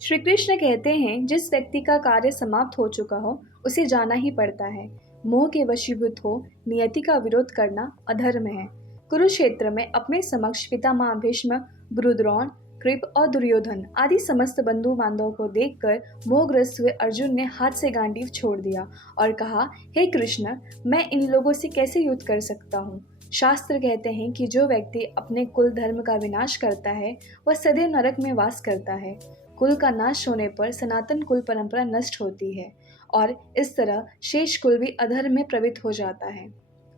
श्री कृष्ण कहते हैं जिस व्यक्ति का कार्य समाप्त हो चुका हो उसे जाना ही पड़ता है। मोह के वशीभूत हो नियति का विरोध करना अधर्म है। कुरुक्षेत्र में अपने समक्ष पितामह भीष्म, गुरुद्रोण, कृप और दुर्योधन आदि समस्त बंधु बांधवों को देखकर मोहग्रस्त हुए अर्जुन ने हाथ से गांडीव छोड़ दिया और कहा, हे कृष्ण, मैं इन लोगों से कैसे युद्ध कर सकता हूँ। शास्त्र कहते हैं कि जो व्यक्ति अपने कुल धर्म का विनाश करता है वह सदैव नरक में वास करता है। कुल का नाश होने पर सनातन कुल परंपरा नष्ट होती है और इस तरह शेष कुल भी अधर्म में प्रवृत्त हो जाता है।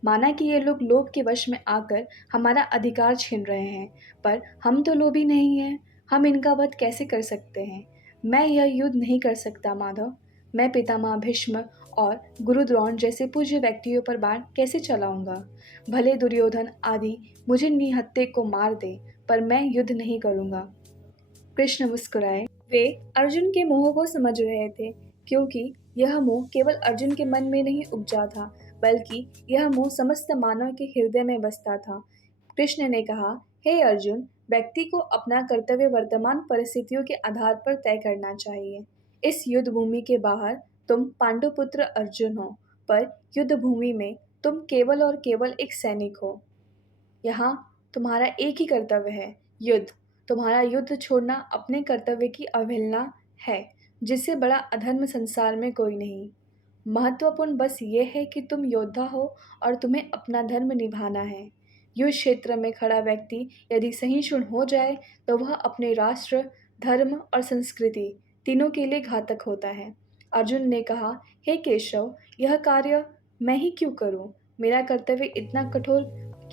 माना कि ये लोग लोभ के वश में आकर हमारा अधिकार छीन रहे हैं, पर हम तो लोभी नहीं हैं। हम इनका वध कैसे कर सकते हैं। मैं यह युद्ध नहीं कर सकता माधव। मैं पितामह भीष्म और गुरु द्रोण जैसे पूज्य व्यक्तियों पर बाण कैसे चलाऊंगा। भले दुर्योधन आदि मुझे निहत्थे को मार दे, पर मैं युद्ध नहीं करूंगा। कृष्ण मुस्कुराए। वे अर्जुन के मोह को समझ रहे थे, क्योंकि यह मोह केवल अर्जुन के मन में नहीं उपजा था, बल्कि यह मोह समस्त मानव के हृदय में बसता था। कृष्ण ने कहा, हे अर्जुन, व्यक्ति को अपना कर्तव्य वर्तमान परिस्थितियों के आधार पर तय करना चाहिए। इस युद्ध भूमि के बाहर तुम पांडुपुत्र अर्जुन हो, पर युद्ध भूमि में तुम केवल और केवल एक सैनिक हो। यहाँ तुम्हारा एक ही कर्तव्य है, युद्ध। तुम्हारा युद्ध छोड़ना अपने कर्तव्य की अवहेलना है, जिससे बड़ा अधर्म संसार में कोई नहीं। महत्वपूर्ण बस ये है कि तुम योद्धा हो और तुम्हें अपना धर्म निभाना है। युद्ध क्षेत्र में खड़ा व्यक्ति यदि सहिष्णु हो जाए तो वह अपने राष्ट्र, धर्म और संस्कृति तीनों के लिए घातक होता है। अर्जुन ने कहा, हे केशव, यह कार्य मैं ही क्यों करूं। मेरा कर्तव्य इतना कठोर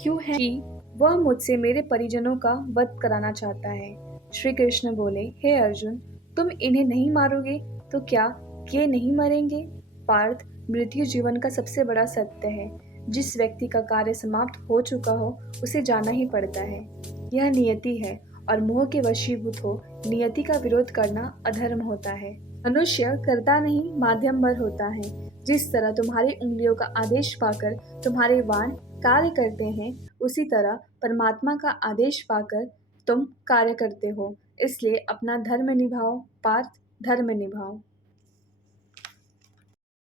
क्यों है कि वह मुझसे मेरे परिजनों का वध कराना चाहता है। श्री कृष्ण बोले, हे अर्जुन, तुम इन्हें नहीं मारोगे तो क्या ये नहीं मरेंगे। पार्थ, मृत्यु जीवन का सबसे बड़ा सत्य है। जिस व्यक्ति का कार्य समाप्त हो चुका हो उसे जाना ही पड़ता है। यह नियति है और मोह के वशीभूत हो नियति का विरोध करना अधर्म होता है। मनुष्य करता नहीं माध्यम भर होता है। जिस तरह तुम्हारी उंगलियों का आदेश पाकर तुम्हारे वाण कार्य करते हैं, उसी तरह परमात्मा का आदेश पाकर तुम कार्य करते हो। इसलिए अपना धर्म निभाओ पार्थ, धर्म निभाओ।